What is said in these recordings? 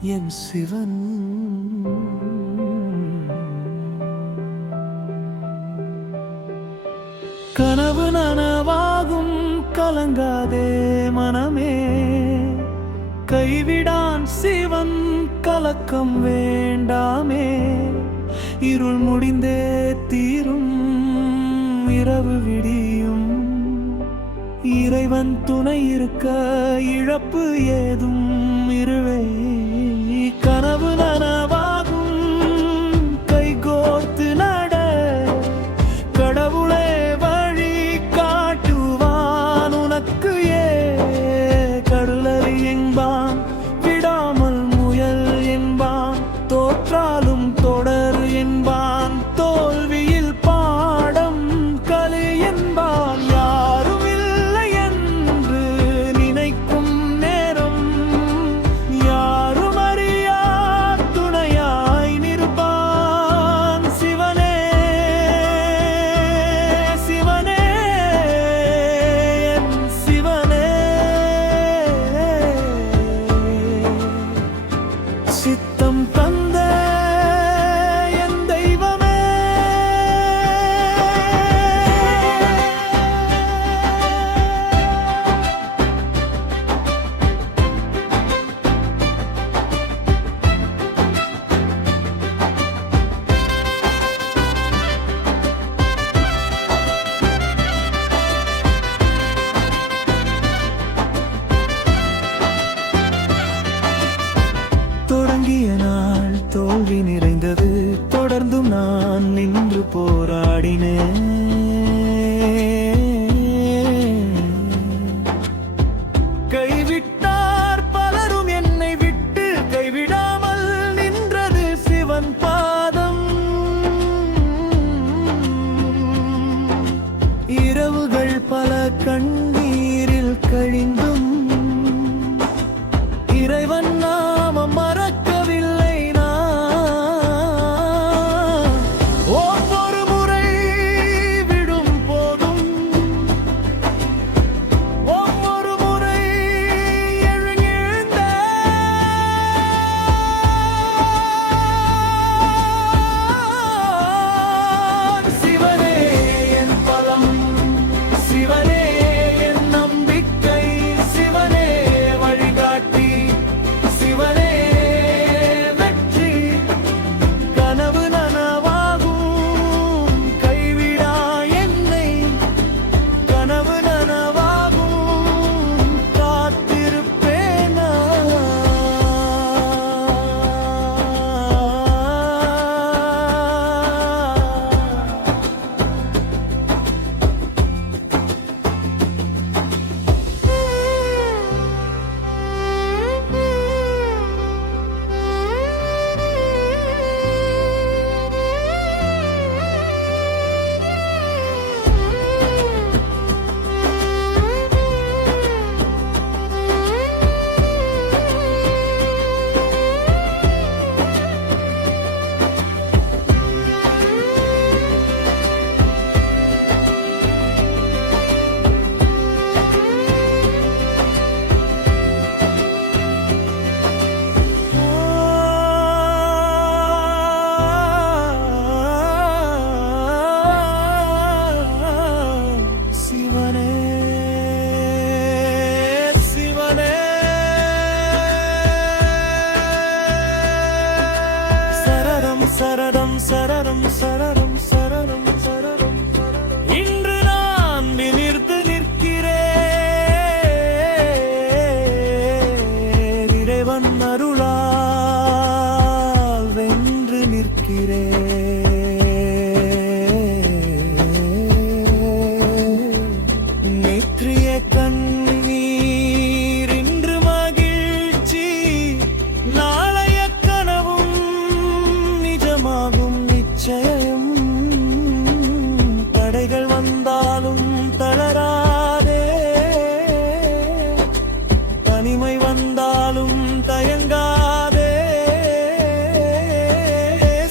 என் சிவன். கனவு நனவாகும் கலங்காதே மனமே, கைவிடான் சிவன் கலக்கம் வேண்டாமே. இருள் முடிந்தே தீரும் இரவு விடியும், இறைவன் துணை இருக்க இழப்பு ஏதும் இருவே. கனவு நனவாகும் கைகோர்த்து நட, கடவுளே வழி காட்டுவான் உனக்கு. கடலறி என்பான் விடாமல் முயல் என்பான், தோற்றாலும் தொடர் என்பான், தோல்வியில் பாடம் கலை என்பான். யாரும் இல்லை என்று நினைக்கும் நேரம், யாரும் அறியா துணையாய் நிற்பான் சிவனே. சிவனே என் சிவனே, சித்தம் தந்த என் தெய்வமே. தொடங்கிய நாள் தோல்வி நிறைந்தது, தொடர்ந்தும் நான் நின்று போராடினேன். கைவிட்டார் பலரும் என்னை விட்டு, கைவிடாமல் நின்றது சிவன் பாதம். இரவுகள் பல கண்ணீரில் கழிந்தும் இறைவன் நாமம் மறக்கவில்லை நான். ஒவ்வொரு முறை விடும் போதும், ஒவ்வொரு முறை எழுந்த சிவனே என் பலம், சிவனே என் நம்பிக்கை, சிவனே வழிகாட்டி, சிவனே வெற்றி. கனவு நனவாகும் கைவிடா என்னை, கனவு நனவாகும் காத்திருப்பேனா. சிவனே சிவனே, சரரம் சரரம் சரரம் சரரம் சரரம் சரரம். இன்று நான் நிமிர்ந்து நிற்கிறேன், இறைவன் அருளால் வென்று நிற்கிறேன். நேற்றிய கண்ணீர் இன்று மகிழ்ச்சி, நாளைய கனவும் நிஜமாகும் நிச்சயம். தடைகள் வந்தாலும் தளராதே, தனிமை வந்தாலும் தயங்காதே.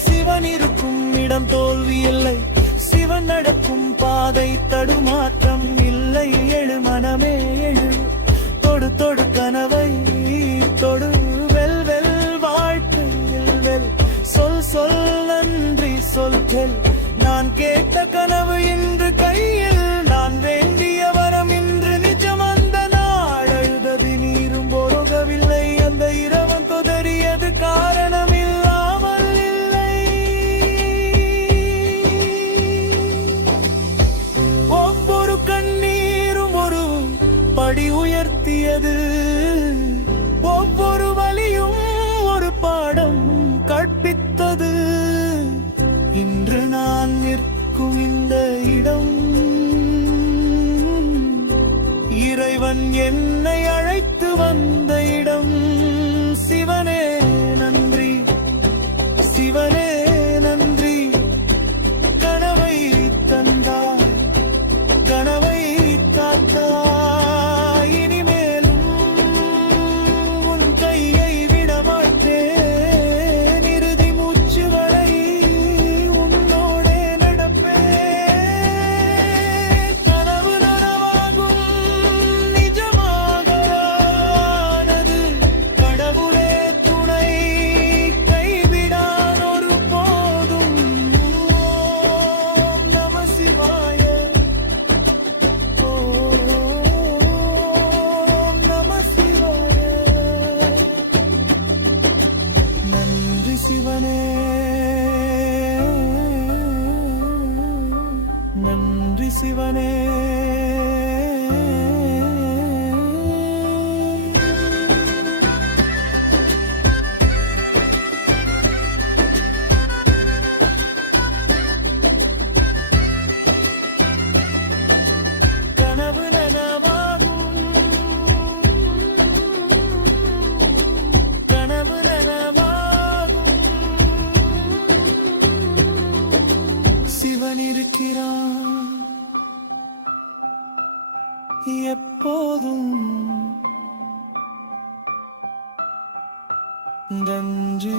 சிவன் இருக்கும் இடம் தோல்வி இல்லை, சிவன் நடக்கும் பாதை தடுமாற்றம் இல்லை. எழு மனமே எழு, தொடு தொடு கனவை தொடு, வெல் வெல் இந்த இரவம் தொதறியது காரணமில்லாமல் இல்லை. ஒவ்வொரு கண்ணீரும் ஒரு படி உயர்த்தியது, ஒவ்வொரு வலியும் ஒரு பாடம் கற்பித்தது. இன்று நான் நிற்கும் இந்த இடம் இறைவன் என்னை அழைத்து வந்த இடம். சிவனே நன்றி, சிவனே நன்றி. கனவை தந்தாய், கனவை காத்தாய். இனிமேலும் உன் கையை விடமாட்டேன். இறுதி மூச்சு வரை உன்னோடே நடப்பேன். கனவு நனவாகும், நிஜமாகானது. கடவுளே துணை, கைவிடான் ஒரு போதும். ஓம் நம சிவாய, ஓம் நம சிவாய. நன்றி சிவனே, நன்றி சிவனே. கனவு நனவாகும், கனவு நனவாகும். சிவன் இருக்கிறான் எப்போதும். நன்றி.